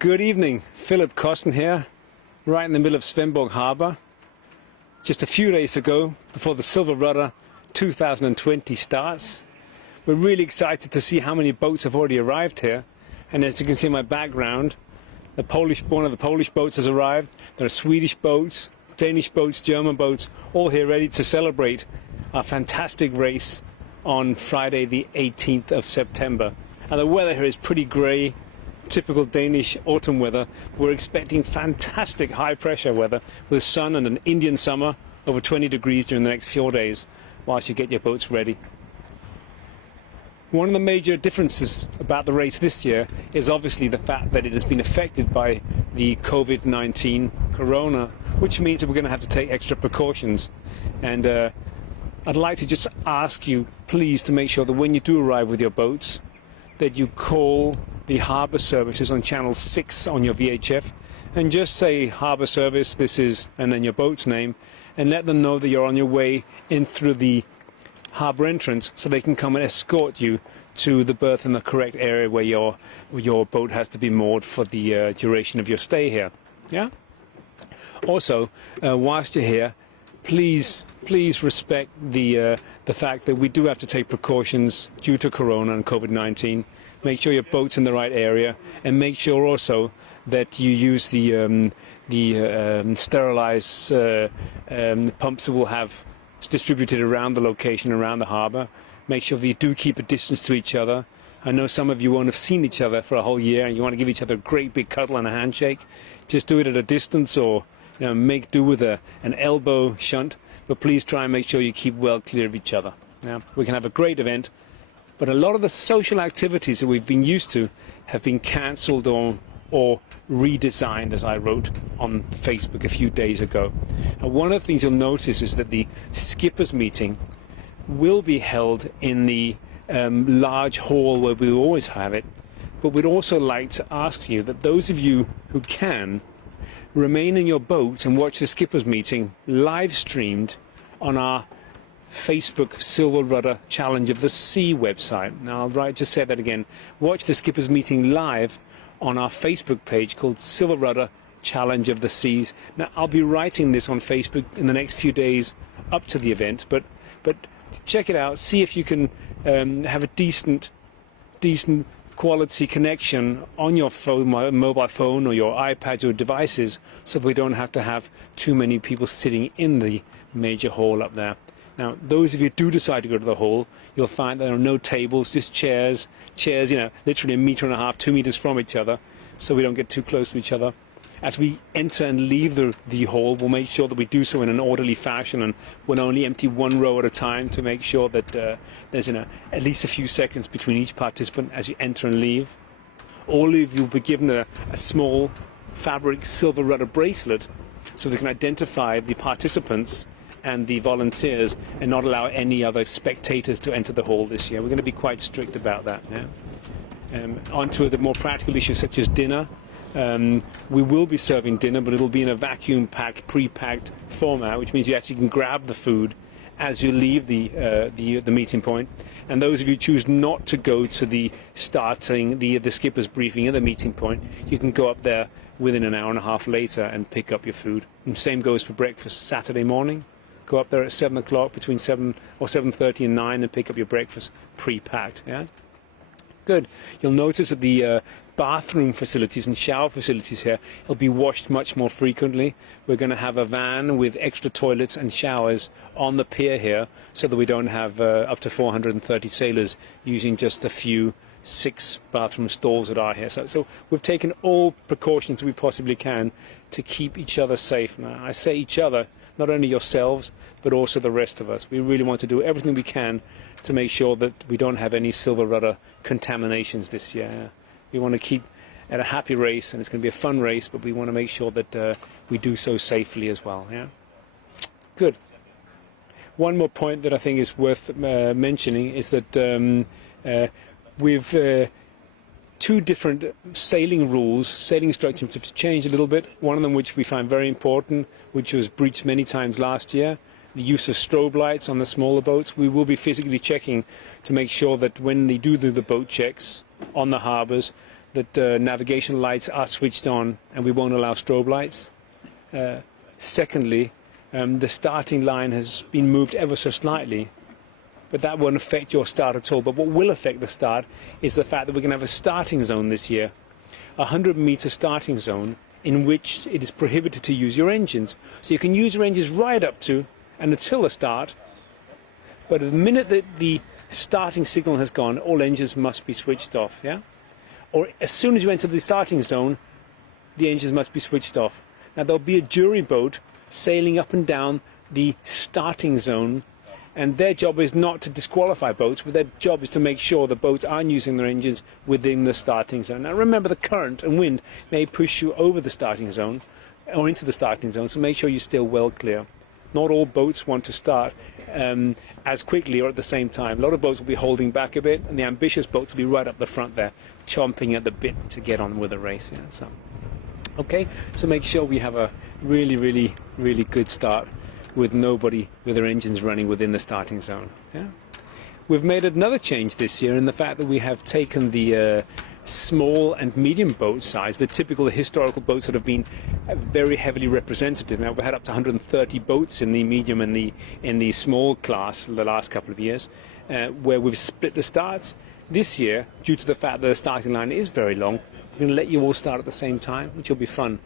Good evening, Philip Kosten here, right in the middle of Svendborg Harbour. Just a few days to go before the Silverrudder 2020 starts. We're really excited to see how many boats have already arrived here. And as you can see in my background, one of the Polish boats has arrived. There are Swedish boats, Danish boats, German boats, all here ready to celebrate our fantastic race on Friday the 18th of September. And the weather here is pretty grey. Typical Danish autumn weather. We're expecting fantastic high pressure weather with sun and an Indian summer over 20 degrees during the next 4 days whilst you get your boats ready. One of the major differences about the race this year is obviously the fact that it has been affected by the COVID-19 corona, which means that we're going to have to take extra precautions. And I'd like to just ask you please to make sure that when you do arrive with your boats that you call the harbour services on channel 6 on your VHF and just say harbour service, this is, and then your boat's name, and let them know that you're on your way in through the harbour entrance so they can come and escort you to the berth in the correct area where your boat has to be moored for the duration of your stay here. Yeah? Also, whilst you're here, please respect the fact that we do have to take precautions due to Corona and COVID-19. Make sure your boat's in the right area, and make sure also that you use the sterilized pumps that we'll have distributed around the location, around the harbour. Make sure that you do keep a distance to each other. I know some of you won't have seen each other for a whole year, and you want to give each other a great big cuddle and a handshake. Just do it at a distance, or make do with an elbow shunt, but please try and make sure you keep well clear of each other. Yeah, we can have a great event, but a lot of the social activities that we've been used to have been cancelled or redesigned, as I wrote on Facebook a few days ago. And one of the things you'll notice is that the skippers meeting will be held in the large hall where we always have it, but we'd also like to ask you that those of you who can, remain in your boat and watch the skippers meeting live streamed on our Facebook Silverrudder Challenge of the Sea website. Now I'll just say that again. Watch the skippers meeting live on our Facebook page called Silverrudder Challenge of the Seas. Now I'll be writing this on Facebook in the next few days up to the event, but check it out, see if you can have a decent quality connection on your phone, mobile phone or your iPad or devices, so that we don't have to have too many people sitting in the major hall up there. Now, those of you who do decide to go to the hall, you'll find there are no tables, just chairs, literally 1.5 meters, 2 meters from each other, so we don't get too close to each other. As we enter and leave the hall, we'll make sure that we do so in an orderly fashion, and we'll only empty one row at a time to make sure that there's at least a few seconds between each participant as you enter and leave. All of you will be given a small fabric Silverrudder bracelet so they can identify the participants and the volunteers and not allow any other spectators to enter the hall this year. We're going to be quite strict about that. Yeah? On to the more practical issues such as dinner. We will be serving dinner, but it'll be in a vacuum-packed, pre-packed format, which means you actually can grab the food as you leave the meeting point. And those of you who choose not to go to the skipper's briefing at the meeting point, you can go up there within an hour and a half later and pick up your food. And same goes for breakfast Saturday morning. Go up there at 7 o'clock, between 7 or 7:30 and 9, and pick up your breakfast pre-packed. Yeah? Good. You'll notice that the bathroom facilities and shower facilities here will be washed much more frequently. We're going to have a van with extra toilets and showers on the pier here, so that we don't have up to 430 sailors using just a few 6 bathroom stalls that are here. So we've taken all precautions we possibly can to keep each other safe. Now, I say each other, not only yourselves, but also the rest of us. We really want to do everything we can to make sure that we don't have any Silverrudder contaminations this year. We want to keep at a happy race, and it's going to be a fun race, but we want to make sure that we do so safely as well. Yeah? Good. One more point that I think is worth mentioning is that we've two different sailing rules, sailing instructions have changed a little bit. One of them, which we find very important, which was breached many times last year, the use of strobe lights on the smaller boats. We will be physically checking to make sure that when they do the boat checks on the harbours, that navigation lights are switched on and we won't allow strobe lights. Secondly, the starting line has been moved ever so slightly, but that won't affect your start at all. But what will affect the start is the fact that we're going to have a starting zone this year, a 100-meter starting zone in which it is prohibited to use your engines. So you can use your engines right up to and until the start, but the minute that the starting signal has gone, all engines must be switched off, yeah? Or as soon as you enter the starting zone, the engines must be switched off. Now there'll be a jury boat sailing up and down the starting zone, and their job is not to disqualify boats, but their job is to make sure the boats aren't using their engines within the starting zone. Now remember, the current and wind may push you over the starting zone or into the starting zone, so make sure you're still well clear. Not all boats want to start as quickly or at the same time. A lot of boats will be holding back a bit, and the ambitious boats will be right up the front there, chomping at the bit to get on with the race. Yeah, so. Okay, so make sure we have a really, really, really good start with nobody with their engines running within the starting zone. Yeah? We've made another change this year in the fact that we have taken the small and medium boat size, the typical historical boats that have been very heavily representative. Now, we've had up to 130 boats in the medium and in the small class the last couple of years, where we've split the starts. This year, due to the fact that the starting line is very long, we're going to let you all start at the same time, which will be fun.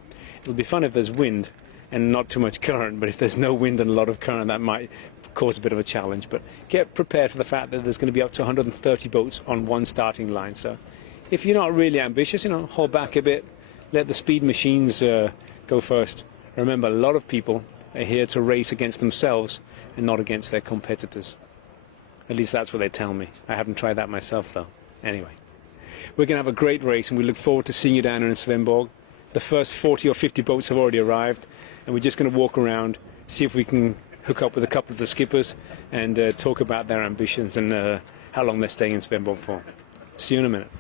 It'll be fun if there's wind and not too much current, but if there's no wind and a lot of current, that might cause a bit of a challenge. But get prepared for the fact that there's going to be up to 130 boats on one starting line. So if you're not really ambitious, hold back a bit, let the speed machines go first. Remember, a lot of people are here to race against themselves and not against their competitors. At least that's what they tell me. I haven't tried that myself, though. Anyway, we're going to have a great race, and we look forward to seeing you down here in Svendborg. The first 40 or 50 boats have already arrived, and we're just going to walk around, see if we can hook up with a couple of the skippers and talk about their ambitions and how long they're staying in Svendborg for. See you in a minute.